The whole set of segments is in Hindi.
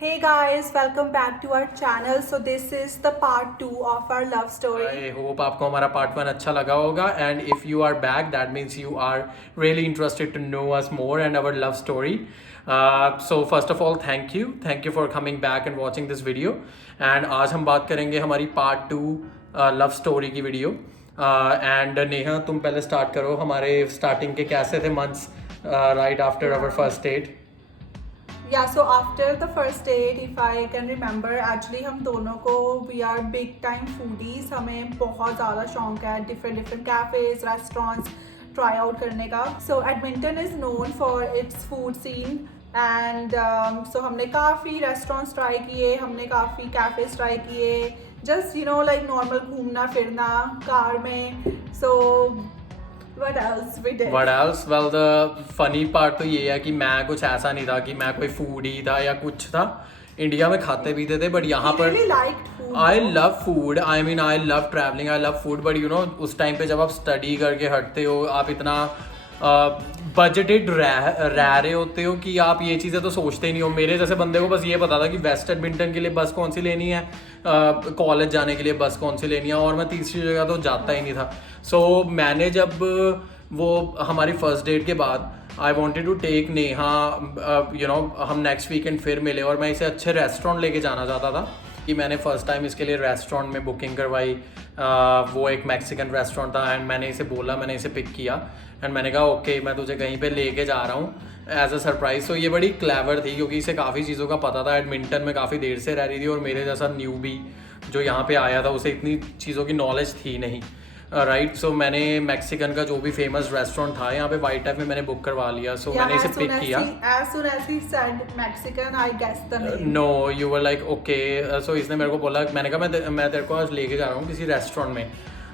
Hey guys, welcome back to our channel. So this is the part 2 of our love story. I hope आपको हमारा पार्ट 1 अच्छा लगा होगा and if you are back that means you are really interested to know us more and our love story. So first of all thank you for coming back and watching this video and आज हम बात करेंगे हमारी पार्ट 2 लव स्टोरी की वीडियो एंड नेहा तुम पहले स्टार्ट करो हमारे स्टार्टिंग के कैसे थे months right after our first date. Yeah, so after the first date, if I can remember, actually हम दोनों को we are big time foodies. हमें बहुत ज़्यादा शौक है different cafes, restaurants try out करने का. So Edmonton is known for its food scene and so हमने काफ़ी restaurants try किए, हमने काफ़ी cafes try किए. Just like normal घूमना फिरना कार में. So What else we did? What else? Well, the funny part तो ये है कि मैं कुछ ऐसा नहीं था कि मैं कोई फूडी था या कुछ था. इंडिया में खाते पीते थे बट यहाँ पर really liked food. I love food. I mean I love traveling. I love food. But उस टाइम पे जब आप स्टडी करके हटते हो आप इतना बजटेड रह रहे होते हो कि आप ये चीज़ें तो सोचते ही नहीं हो. मेरे जैसे बंदे को बस ये पता था कि वेस्ट एडमिंटन के लिए बस कौन सी लेनी है, कॉलेज जाने के लिए बस कौन सी लेनी है और मैं तीसरी जगह तो जाता ही नहीं था. सो मैंने जब वो हमारी फर्स्ट डेट के बाद I wanted to take Neha हम नेक्स्ट वीकेंड फिर मिले और मैं इसे अच्छे रेस्टोरेंट लेके जाना चाहता था कि मैंने फ़र्स्ट टाइम इसके लिए रेस्टोरेंट में बुकिंग करवाई. वो एक मैक्सिकन रेस्टोरेंट था एंड मैंने इसे बोला, मैंने इसे पिक किया एंड मैंने कहा ओके मैं तुझे कहीं पे लेके जा रहा हूँ एज अ सरप्राइज. तो ये बड़ी क्लेवर थी क्योंकि इसे काफ़ी चीज़ों का पता था. एडमिंटन में काफ़ी देर से रह रही थी और मेरे जैसा न्यूबी जो यहाँ पे आया था उसे इतनी चीज़ों की नॉलेज थी नहीं. राइट सो मैंने मैक्सिकन का जो भी फेमस रेस्टोरेंट था यहाँ पे वाइट एफ में मैंने बुक करवा लिया. सो मैंने इसे पिक किया. As soon as he said Mexican, I guessed the name. No you were like okay. So इसने मेरे को बोला, मैंने कहा मैं तेरे को आज लेके जा रहा हूँ किसी रेस्टोरेंट में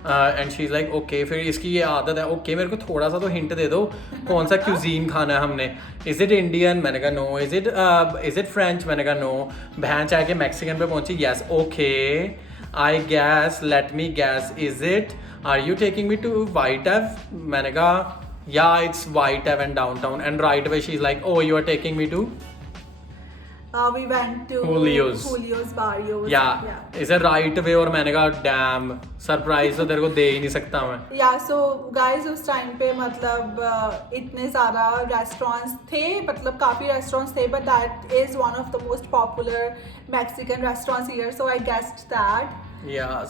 and she is like okay. फिर इसकी ये आदत है ओके मेरे को थोड़ा सा तो हिंट दे दो कौन सा क्यूजीन खाना है हमने. Is it Indian? मैंने कहा नो. Is it French? मैंने कहा नो. बहन चाह के मैक्सिकन पे पहुंची. Yes okay I guess let me guess is it are you taking me to white F? मैंने कहा yeah it's white F and downtown and right away she's like oh you are taking me to we went to Julio's Barrios. yeah is it right way और मैंने कहा damn सरप्राइज तो तेरे को दे ही नहीं सकता मैं. Yeah, so guys उस टाइम पे मतलब इतने ज़्यादा रेस्टोरेंट्स थे, मतलब काफ़ी रेस्टोरेंट्स थे but that is one of the most popular Mexican restaurants here, so I guessed that.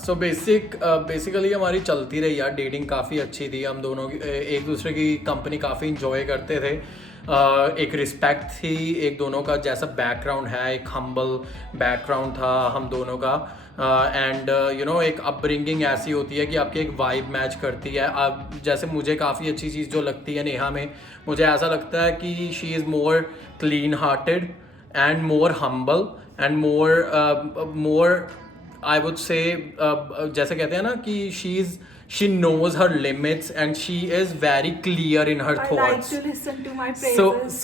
So basically हमारी चलती रही यार. डेटिंग काफ़ी अच्छी थी. हम दोनों एक दूसरे की कंपनी काफ़ी इंजॉय करते थे. एक रिस्पेक्ट थी एक दोनों का. जैसा बैकग्राउंड है एक हम्बल बैकग्राउंड था हम दोनों का एंड एक अपब्रिंगिंग ऐसी होती है कि आपकी एक वाइब मैच करती है. अब जैसे मुझे काफ़ी अच्छी चीज़ जो लगती है नेहा में, मुझे ऐसा लगता है कि she is more clean hearted and more humble and more I would say जैसे कहते हैं ना कि she knows her limits and she is very clear in her thoughts. I like to listen to my praises.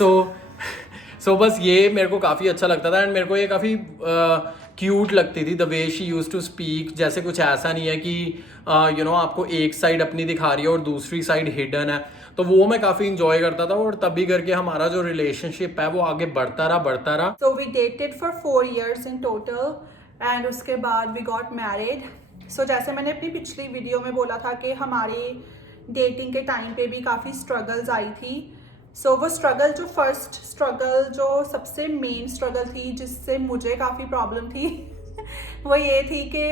So बस ये मेरे को काफ़ी अच्छा लगता था एंड मेरे को ये काफ़ी क्यूट लगती थी the way she use to speak. जैसे कुछ ऐसा नहीं है कि आपको एक साइड अपनी दिखा रही है और दूसरी साइड हिडन है. तो वो मैं काफ़ी इंजॉय करता था और तभी करके हमारा जो रिलेशनशिप है वो आगे बढ़ता रहा. So we dated for 4 years in total. And उसके बाद वी गॉट मैरिड. सो जैसे मैंने अपनी पिछली वीडियो में बोला था कि हमारी डेटिंग के टाइम पे भी काफ़ी स्ट्रगल्स आई थी. सो वो स्ट्रगल जो फर्स्ट स्ट्रगल जो सबसे मेन स्ट्रगल थी जिससे मुझे काफ़ी प्रॉब्लम थी वो ये थी कि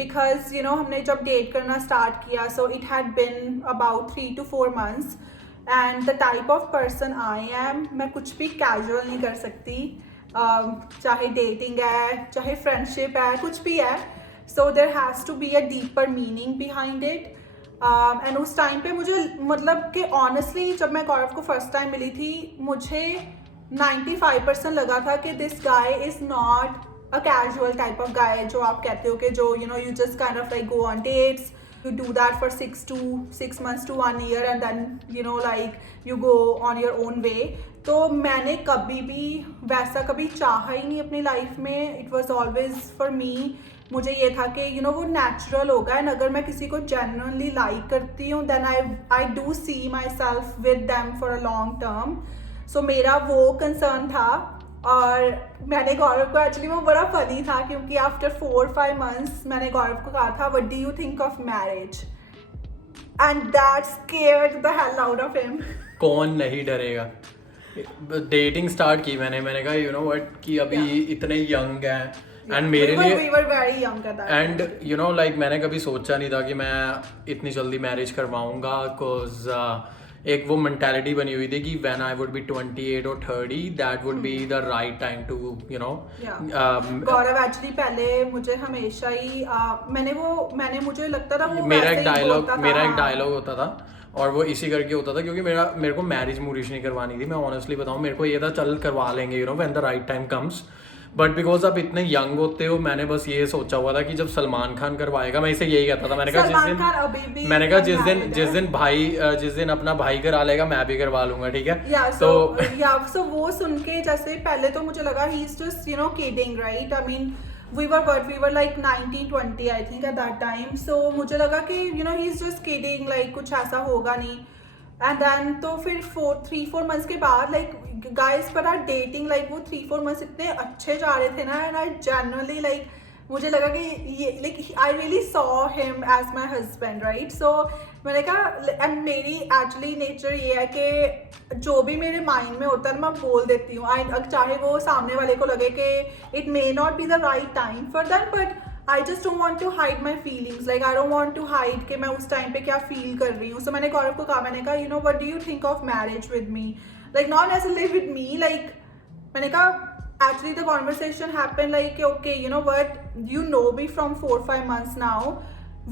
बिकॉज हमने जब डेट करना स्टार्ट किया so it had been about 3 to 4 months and the type of person I am, मैं कुछ भी कैजुअल नहीं कर सकती. चाहे डेटिंग है चाहे फ्रेंडशिप है कुछ भी है. So there has to be a deeper meaning behind it. And उस टाइम पे मुझे मतलब कि ऑनेस्टली जब मैं गौरव को फर्स्ट टाइम मिली थी मुझे 95% लगा था कि this guy is not a casual type of guy जो आप कहते हो कि जो you just kind of like go on dates, you do that for 6 months to 1 year and then like you go on your own way. तो मैंने कभी भी वैसा कभी चाहा ही नहीं अपनी लाइफ में. It was always for me, मुझे ये था कि वो नेचुरल होगा एंड अगर मैं किसी को जेन्युइनली लाइक करती हूँ then I do see my self with them for a long term. So मेरा वो कंसर्न था और मैंने गौरव को एक्चुअली वो बड़ा फनी था क्योंकि आफ्टर 4-5 months मैंने गौरव को कहा था what do you think of marriage and that scared the hell out of him. कौन नहीं डरेगा। डेटिंग स्टार्ट की मैंने कहा यू नो व्हाट कि अभी इतने यंग हैं एंड मेरे लिए we were very young at that and you know like मैंने कभी सोचा नहीं था कि मैं इतनी जल्दी मैरिज करवाऊंगा बिकॉज एक वो मेंटालिटी बनी हुई थी कि व्हेन आई वुड बी 28 और 30 that would be the right time to you know. Gaurav actually पहले मुझे हमेशा ही मैंने मुझे लगता था वो मेरा वैसे एक ही बोलता था। डायलॉग होता था और वो इसी करके होता था क्योंकि मेरे को मैरिज मूरिज नहीं करवानी थी। मैं ऑनेस्टली बताऊं मेरे को ये था चल करवा लेंगे you know when the right time comes, but because आप इतने यंग होते हो मैंने बस ये सोचा हुआ था कि जब सलमान खान करवाएगा मैं इसे यही कहता था। मैंने कहा जिस दिन अपना भाई करा लेगा मैं भी करवा लूंगा, ठीक है। so वो सुन के जैसे पहले तो मुझे लगा he is just you know kidding right. I mean we were like 19-20 I think at that time, so मुझे लगा कि you know he's just kidding, like कुछ ऐसा होगा नहीं। and then तो फिर 3-4 months के बाद like guys पर आर dating like वो 3-4 months इतने अच्छे जा रहे थे ना, and I genuinely like मुझे लगा कि ये like I really saw him as my husband right। so मैंने कहा एंड मेरी एक्चुअली नेचर ये है कि जो भी मेरे माइंड में होता है मैं बोल देती हूँ, चाहे वो सामने वाले को लगे कि it may not be the right time for that, but I just don't want to hide my feelings, like I don't want to hide कि मैं उस टाइम पे क्या फील कर रही हूँ। सो मैंने गौरव को कहा, मैंने कहा you know what do you think of marriage with me, like not necessarily with me, like मैंने कहा actually the conversation happened like okay you know what you know me from 4-5 months now,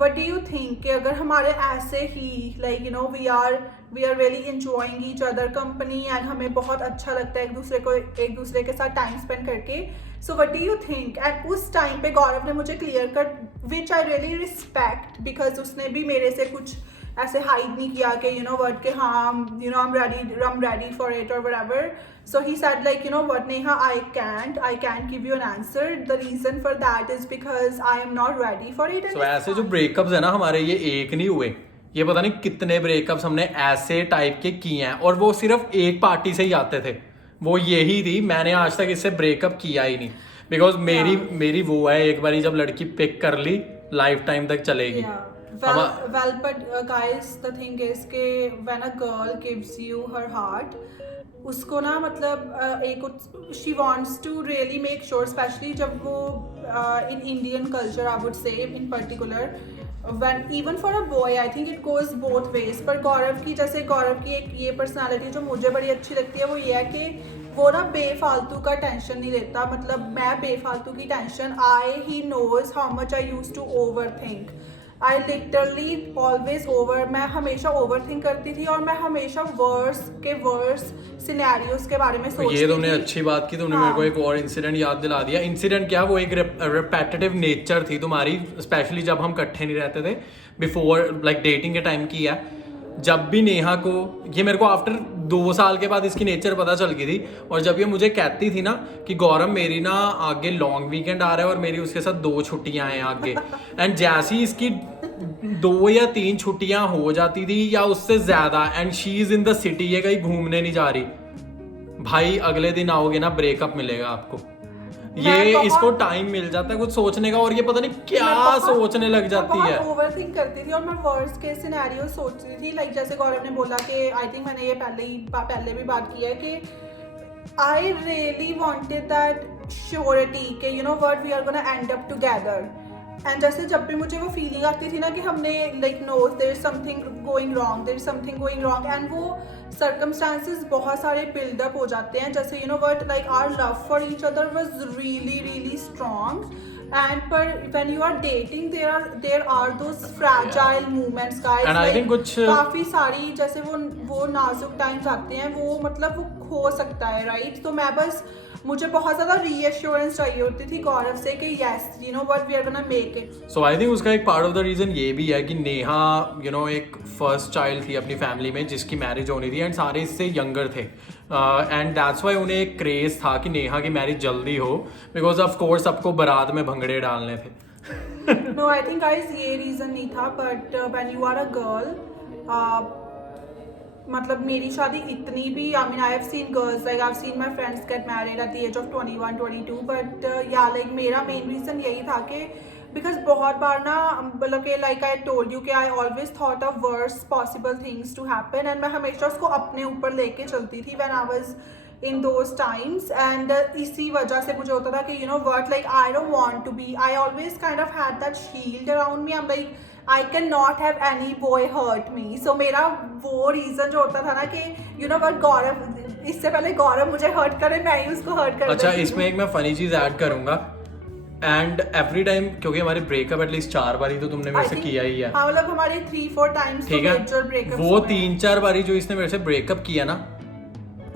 what do you think कि अगर हमारे ऐसे ही like you know we are really enjoying each other company and हमें बहुत अच्छा लगता है एक दूसरे के साथ टाइम स्पेंड करके, so what do you think। and उस टाइम पे गौरव ने मुझे clear cut which I really respect because उसने भी मेरे से कुछ ऐसे हाइड नहीं किया कि you know what कि हाँ you know I'm ready for it or whatever। so he said like you know what Neha, I can't give you an answer, the reason for that is because I am not ready for it। so ऐसे जो ब्रेकअप्स है ना हमारे ये एक नहीं हुए, ये पता नहीं कितने ब्रेकअप्स हमने ऐसे टाइप के किए हैं और वो सिर्फ एक पार्टी से ही आते थे, वो यही थी। मैंने आज तक इससे ब्रेकअप किया ही नहीं बिकॉज मेरी वो है एक बारी जब लड़की पिक कर ली लाइफ टाइम तक चलेगी। well but guys the thing is कि when a girl gives you her heart उसको ना मतलब एक she wants to really make sure, especially जब वो in Indian culture I would say in particular when even for a boy I think it goes both ways। पर गौरव की एक ये पर्सनालिटी जो मुझे बड़ी अच्छी लगती है वो ये है कि वो ना बेफालतू का टेंशन नहीं लेता, मतलब मैं बेफालतू की tension he knows how much I used to overthink। I literally always मैं हमेशा ओवरथिंक करती थी और मैं हमेशा वर्स सिनेरियोस के बारे में सोचती थी। ये तुमने अच्छी बात की, तुमने मेरे को एक और इंसिडेंट याद दिला दिया। इंसिडेंट क्या, वो एक रिपेटिटिव नेचर थी तुम्हारी, स्पेशली जब हम इकट्ठे नहीं रहते थे बिफोर लाइक डेटिंग के टाइम की है। जब भी नेहा को, ये मेरे को आफ्टर 2 साल के बाद इसकी नेचर पता चल गई थी, और जब ये मुझे कहती थी ना कि गौरव मेरी ना आगे लॉन्ग वीकेंड आ रहा है और मेरी उसके साथ 2 छुट्टियां हैं आगे, एंड जैसी इसकी 2 या 3 छुट्टियां हो जाती थी या उससे ज्यादा and she is in the city, ये कहीं घूमने नहीं जा रही, भाई अगले दिन आओगे ना ब्रेकअप मिलेगा आपको। ये इसको टाइम मिल जाता है कुछ सोचने का और ये पता नहीं क्या सोचने लग जाती है। ओवरथिंक करती थी और मैं वर्स्ट केस सिनेरियो सोचती थी, लाइक जैसे गौरव ने बोला कि आई थिंक मैंने ये पहले भी बात की है कि I really wanted that surety कि you know what we are gonna end up together. And जैसे जब भी मुझे वो फीलिंग आती थी ना कि हमने like no there is something going wrong and वो सर्कमस्टांसेस बहुत सारे बिल्डअप हो जाते हैं, जैसे you know what like our love for each other was really strong and पर when you are dating there are those fragile moments guys, and I think कुछ काफी सारी जैसे वो नाजुक टाइम्स आते हैं, वो मतलब वो खो सकता है राइट। तो मैं बस मुझे बहुत ज़्यादा रीअश्योरेंस चाहिए होती थी गौरव से कि yes you know what we are gonna make it. So I think उसका एक पार्ट ऑफ द रीज़न ये भी है कि नेहा यू नो एक फर्स्ट चाइल्ड थी अपनी फैमिली में जिसकी मैरिज होनी थी एंड सारे इससे यंगर थे, एंड दैट्स वाई उन्हें एक क्रेज था कि नेहा की मैरिज जल्दी हो, बिकॉज ऑफ कोर्स सबको बारात में भंगड़े डालने थे। नो आई थिंक गाइस ये रीज़न नहीं था, but when you are a girl मतलब मेरी शादी इतनी भी, I mean I have seen girls, like I have seen my friends get married at the age of 21 22, but yeah like मेरा मेन रीज़न यही था कि बिकॉज बहुत बार ना, मतलब कि लाइक आई टोल्ड यू कि I always thought of worst possible things to happen, and मैं हमेशा उसको अपने ऊपर लेके चलती थी when I was in those times, and इसी वजह से मुझे होता था कि you know what, like I don't want to be, I always kind of had that shield around me, I'm like I cannot have any boy hurt me, so मेरा वो रीज़न जो होता था ना कि you know what, गौरव, इससे पहले गौरव मुझे हर्ट करे, मैं ही उसको हर्ट कर अच्छा, देती इसमें हूँ। एक मैं फनी चीज ऐड करूंगा, एंड एवरी टाइम, क्योंकि हमारे ब्रेकअप एटलीस्ट 4 बारी तो तुमने मेरे I से think- किया ही है, हाँ, मतलब हमारे 3-4 टाइम्स ठीक है, ब्रेकअप वो 3-4 बारी जो इसने मेरे से ब्रेकअप किया ना,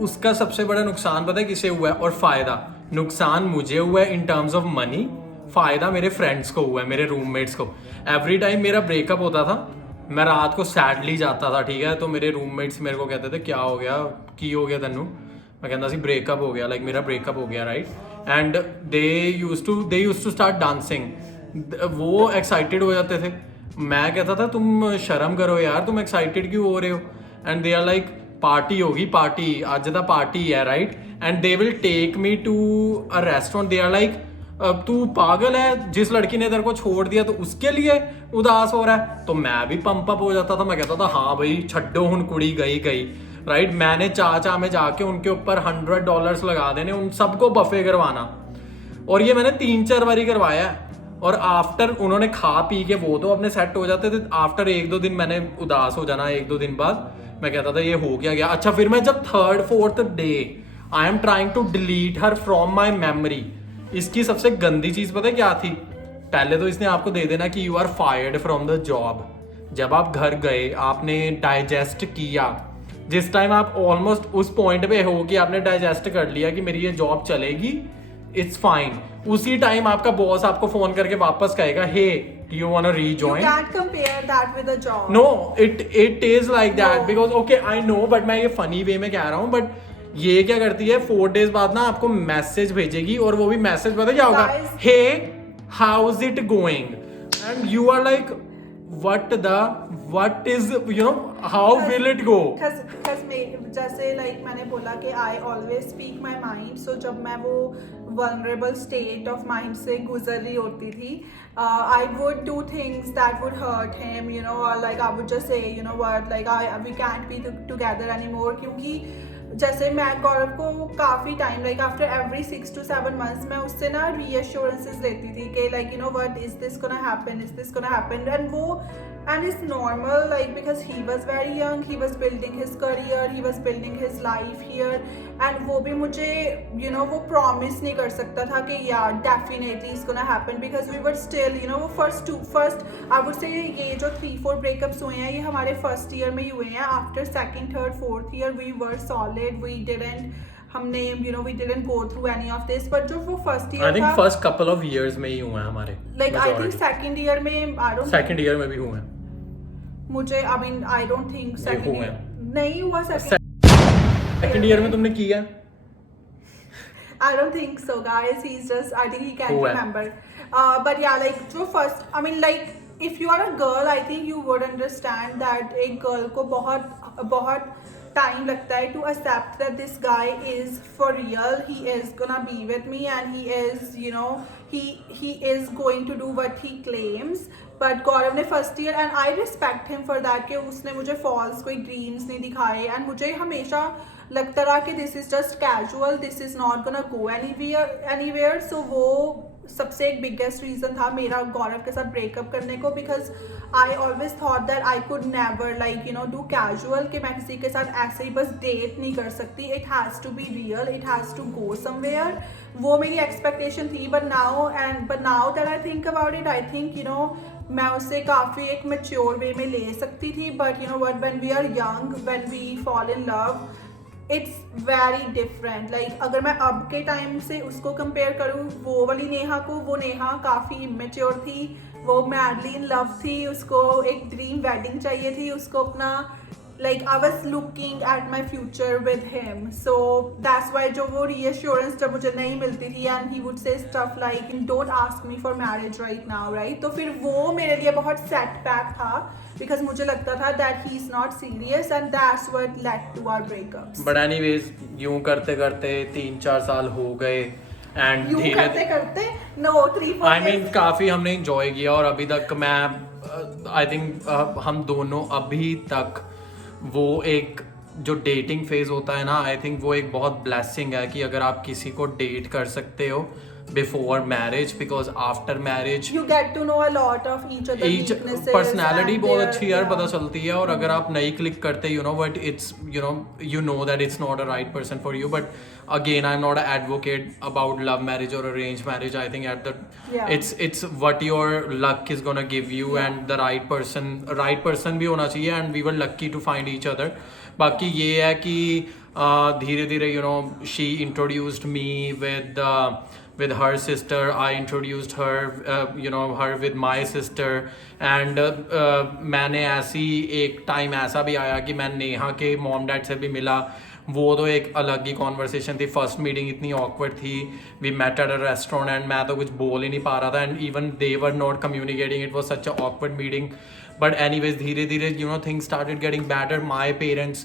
उसका सबसे बड़ा नुकसान पता है किसे हुआ है, और फायदा, नुकसान मुझे हुआ है इन टर्म्स ऑफ मनी, फायदा मेरे फ्रेंड्स को हुआ है, मेरे रूममेट्स को। एवरी टाइम मेरा ब्रेकअप होता था, मैं रात को सैडली जाता था, ठीक है, तो मेरे रूममेट्स मेरे को कहते थे क्या हो गया, की हो गया तन्नू, मैं कहता सी ब्रेकअप हो गया, लाइक मेरा ब्रेकअप हो गया, right, and they used to start dancing, वो एक्साइटेड हो जाते थे, मैं कहता था तुम शर्म करो यार, तुम एक्साइटेड क्यों हो रहे हो, and they are like party होगी, पार्टी अज दा पार्टी है, right, and they will take me to a restaurant, they are like तू पागल है, जिस लड़की ने तेरे को छोड़ दिया तो उसके लिए उदास हो रहा है, तो मैं भी पंप अप हो जाता था, मैं कहता था हाँ भाई छड्डो हुन कुड़ी गई गई, राइट, मैंने चाचा में जाके उनके ऊपर $100 लगा देने, उन सबको बफे करवाना, और ये मैंने 3-4 बारी करवाया है, और आफ्टर उन्होंने खा पी के वो तो अपने सेट हो जाते थे, आफ्टर 1-2 दिन मैंने उदास हो जाना, 1-2 दिन बाद मैं कहता था ये हो गया। अच्छा, फिर मैं जब 3rd-4th day I am trying to delete her from my memory, इसकी सबसे गंदी चीज पता है क्या थी, पहले तो इसने आपको दे देना कि you are fired from the job, जब आप घर गए आपने डाइजेस्ट किया, जिस टाइम आप ऑलमोस्ट उस पॉइंट पे हो कि आपने डाइजेस्ट कर लिया कि मेरी ये जॉब चलेगी, इट्स फाइन, उसी टाइम आपका बॉस आपको फोन करके वापस कहेगा हे you want to You rejoin? can't compare that with a job. No, it is like that No. because okay I know, but मैं ये funny way में कह रहा हूँ, but ये क्या करती है 4 days बाद ना आपको मैसेज भेजेगी, और वो भी मैसेज पता क्या होगा, Guys. hey how's it going, and you are like what is you know how will it go? Because जैसे लाइक मैंने बोला कि I always speak my mind, so जब मैं वो वल्नरेबल स्टेट ऑफ माइंड से गुजर रही होती थी, I would do things that would hurt him, you know, और like I would just say you know what, like we can't be together any more, क्योंकि जैसे मैं गौरव को काफ़ी time, like after every 6 to 7 months मैं उससे ना रीअश्योरेंसेस लेती थी कि like you know what, is this gonna happen, and वो, and it's normal, like because he was very young, he was building his career, he was building his life here, and वो भी मुझे you know वो promise नहीं कर सकता था कि यार definitely it's gonna happen, because we were still you know वो first I would say ये जो 3-4 breakups हुए हैं ये हमारे first year में ही हुए हैं, after 2nd, 3rd, 4th year we were solid, हमने you know we didn't go through any of this, but जो वो first year I think था, first couple of years में ही हुए हैं हमारे, like I think second year में I don't, second year में भी हुए हैं, मुझे I mean I don't think second हुए year हैं। नहीं हुआ second year में तुमने किया? I don't think so, guys. He's just, I think he can't Who है? remember. But yeah, like जो first, I mean like if you are a girl, I think you would understand that एक girl को बहुत time लगता है to accept that this guy is for real, he is gonna be with me, and he is, you know, he is going to do what he claims. But गौरव ने first year, and I respect him for that, कि उसने मुझे false कोई dreams नहीं दिखाए, and मुझे हमेशा लगता रहा कि this is just casual, this is not gonna go anywhere. So वो सबसे एक biggest reason था मेरा गौरव के साथ breakup करने को, because I always thought that I could never like you know do casual, कि मैं किसी के साथ ऐसे ही बस date नहीं कर सकती, it has to be real, it has to go somewhere. वो मेरी expectation थी, but now that I think about it, I think you know मैं उससे काफ़ी एक mature way में ले सकती थी, but you know what, when we are young, when we fall in love, it's very different. Like अगर मैं अब के टाइम से उसको कंपेयर करूँ वो वाली नेहा को, वो नेहा काफ़ी इमेच्योर थी, वो मैडली इन लव थी, उसको एक ड्रीम वेडिंग चाहिए थी, उसको अपना like I was looking at my future with him, so that's why जो वो reassurance जब मुझे नहीं मिलती थी, and he would say stuff like don't ask me for marriage right now, right? तो फिर वो मेरे लिए बहुत setback था, because मुझे लगता था that he's not serious, and that's what led to our breakups. But anyways यूं करते करते 3-4 साल हो गए एंड यूं धीरे करते करते no 3-4 आई मीन काफ़ी हमने इंजॉय किया और अभी तक मैं आई थिंक हम दोनों अभी तक वो एक जो डेटिंग फेज होता है ना, आई थिंक वो एक बहुत ब्लेसिंग है कि अगर आप किसी को डेट कर सकते हो before marriage, because after marriage you get to know a lot of each other each weaknesses personality and बहुत their- अच्छी यार yeah. पता चलती है। और अगर आप नहीं क्लिक करते you know but it's you know that it's not a right person for you, but again I'm not an advocate about love marriage or arranged marriage. I think at the Yeah. it's what your luck is gonna give you, Yeah. and the right person भी होना चाहिए, and we were lucky to find each other. बाकी ये है कि धीरे धीरे you know she introduced me with her sister, I introduced her her with my sister, and मैंने ऐसी एक टाइम ऐसा भी आया कि मैं नेहा के मॉम डैड से भी मिला। वो तो एक अलग ही कॉन्वर्सेशन थी। फर्स्ट मीटिंग इतनी ऑकवर्ड थी, we met at a restaurant and मैं तो कुछ बोल ही नहीं पा रहा था, and even they were not communicating, it was such a awkward meeting. But anyways, धीरे धीरे things started getting better. My parents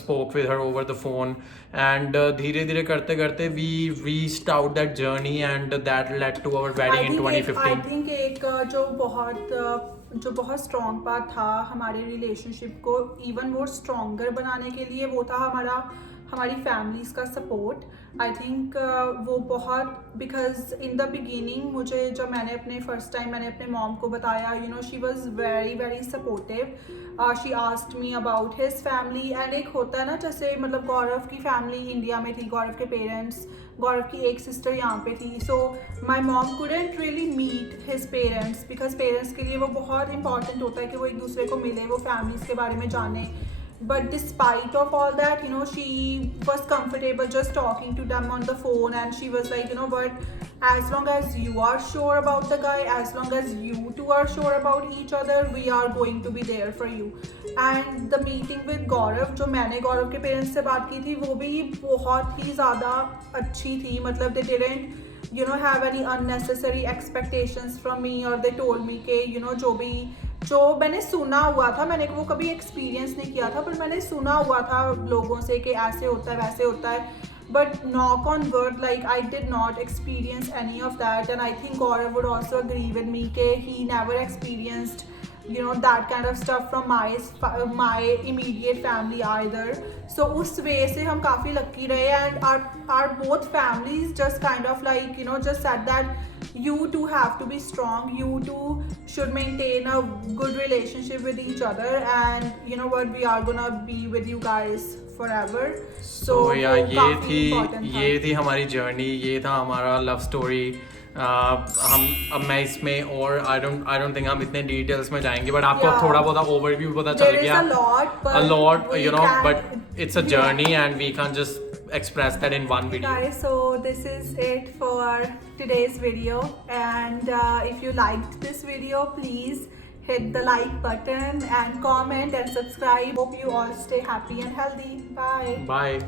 spoke with her over the phone, and धीरे धीरे करते करते we reached out that journey, and that led to our wedding in 2015. I think एक जो बहुत स्ट्रॉन्ग पार्ट था हमारे रिलेशनशिप को इवन मोर स्ट्रॉन्गर बनाने के लिए, वो था हमारी फैमिलीज़ का सपोर्ट। आई थिंक वो बहुत, बिकॉज इन द बिगिनिंग मुझे जब मैंने फर्स्ट टाइम मैंने अपने मॉम को बताया, she was very very supportive. She asked me about his family, and एक होता है ना जैसे मतलब गौरव की फैमिली इंडिया में थी, गौरव के पेरेंट्स, गौरव की एक सिस्टर यहाँ पे थी, so my mom couldn't really meet his parents, because parents के लिए वो बहुत इंपॉर्टेंट होता है कि वो एक दूसरे को मिले, वो फैमिलीज़ के बारे में जाने। But despite of all that, she was comfortable just talking to them on the phone, and she was like, but as long as you are sure about the guy, as long as you two are sure about each other, we are going to be there for you. And the meeting with Gaurav, जो मैंने गौरव के पेरेंट्स से बात की थी, वो भी बहुत ही ज़्यादा अच्छी थी। मतलब they didn't have any unnecessary expectations from me, or they told me कि जो मैंने सुना हुआ था, मैंने वो कभी एक्सपीरियंस नहीं किया था, पर मैंने सुना हुआ था लोगों से कि ऐसे होता है वैसे होता है, but knock on word like I did not experience any of that, and I think Gaurav would also agree with me कि he never experienced that kind of stuff from my immediate family either. So उस वे से हम काफ़ी लकी रहे, and our both families just kind of like just said that you two have to be strong, you two should maintain a good relationship with each other, and you know what, we are gonna be with you guys forever. So yeah, काफ़ी important था। ये थी हमारी जर्नी, ये था हमारा लव स्टोरी। अब मैं इसमें और आई डोंट थिंक हम इतने डिटेल्स में जाएंगे, बट आपको Yeah. थोड़ा बहुत ओवरव्यू पता चल There is गया। a a lot we but can't- it's a journey, and we can't just express that in one video. Guys, so this is it for today's video, and if you liked this video, please hit the like button and comment and subscribe. Hope you all stay happy and healthy. Bye. Bye.